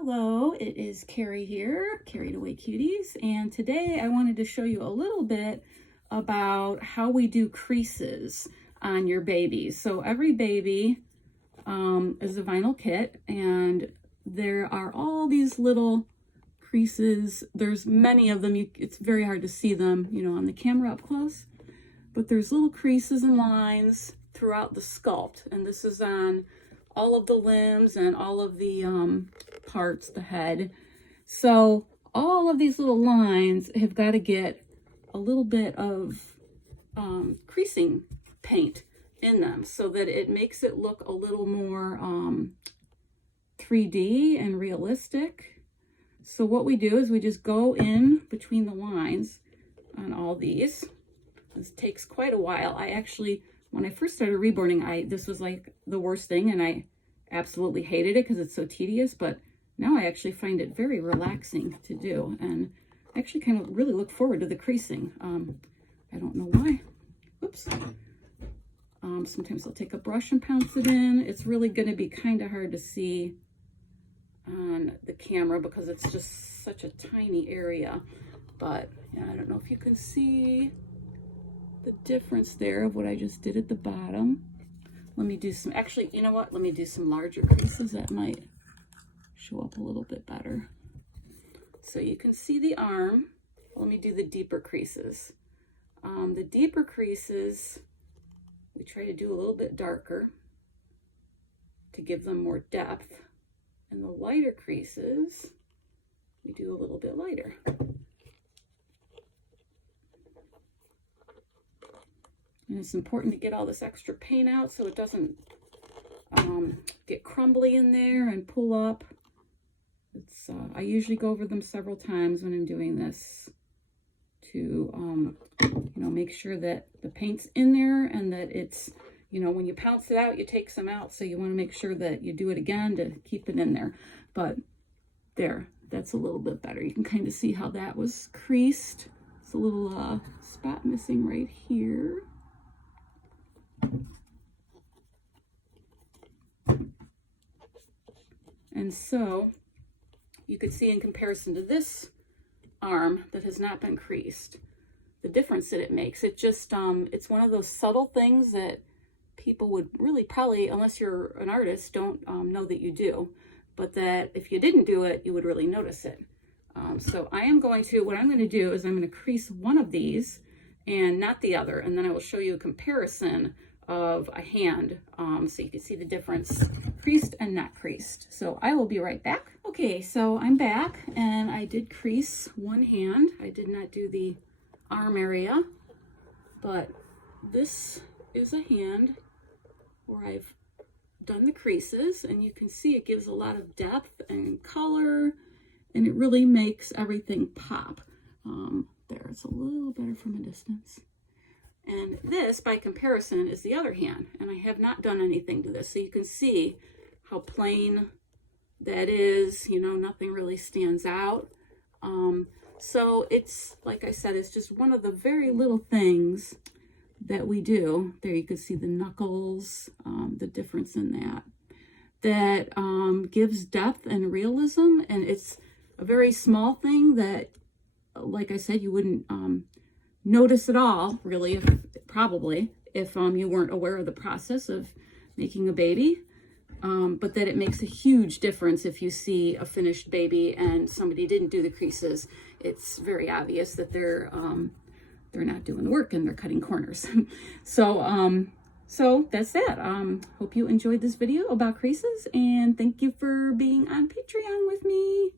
Hello, it is Carrie here, Carried Away Cuties, and today I wanted to show you a little bit about how we do creases on your babies. So every baby is a vinyl kit, and there are all these little creases. There's many of them. It's very hard to see them, on the camera up close, but there's little creases and lines throughout the sculpt, and this is on all of the limbs and all of the parts, the head. So all of these little lines have got to get a little bit of creasing paint in them so that it makes it look a little more 3D and realistic. So what we do is we just go in between the lines on all these. This takes quite a while. When I first started reborning, this was like the worst thing, and I absolutely hated it because it's so tedious, but now I actually find it very relaxing to do, and I actually kind of really look forward to the creasing. I don't know why. Whoops. Sometimes I'll take a brush and pounce it in. It's really going to be kind of hard to see on the camera because it's just such a tiny area, but yeah, I don't know if you can see the difference there of what I just did at the bottom. Let me do some, actually, you know what? Let me do some larger creases that might show up a little bit better. So you can see the arm. Let me do the deeper creases. The deeper creases, we try to do a little bit darker to give them more depth. And the lighter creases, we do a little bit lighter. And it's important to get all this extra paint out so it doesn't get crumbly in there and pull up. I usually go over them several times when I'm doing this to make sure that the paint's in there and that it's, when you pounce it out, you take some out. So you want to make sure that you do it again to keep it in there. But there, that's a little bit better. You can kind of see how that was creased. It's a little spot missing right here. And so you could see in comparison to this arm that has not been creased, the difference that it makes. It just, it's one of those subtle things that people would really probably, unless you're an artist, don't know that you do, but that if you didn't do it, you would really notice it. So what I'm going to do is I'm going to crease one of these and not the other, and then I will show you a comparison of a hand so you can see the difference, creased and not creased. So I will be right back. Okay, so I'm back, and I did crease one hand. I did not do the arm area, but this is a hand where I've done the creases, and you can see it gives a lot of depth and color, and it really makes everything pop. There, it's a little better from a distance. And this, by comparison, is the other hand, and I have not done anything to this. So you can see how plain that is, nothing really stands out. So it's, like I said, it's just one of the very little things that we do. There you can see the knuckles, the difference in that gives depth and realism, and it's a very small thing that, like I said, you wouldn't notice at all, really, if you weren't aware of the process of making a baby, but that it makes a huge difference if you see a finished baby and somebody didn't do the creases. It's very obvious that they're not doing the work and they're cutting corners. So that's that. Hope you enjoyed this video about creases, and thank you for being on Patreon with me.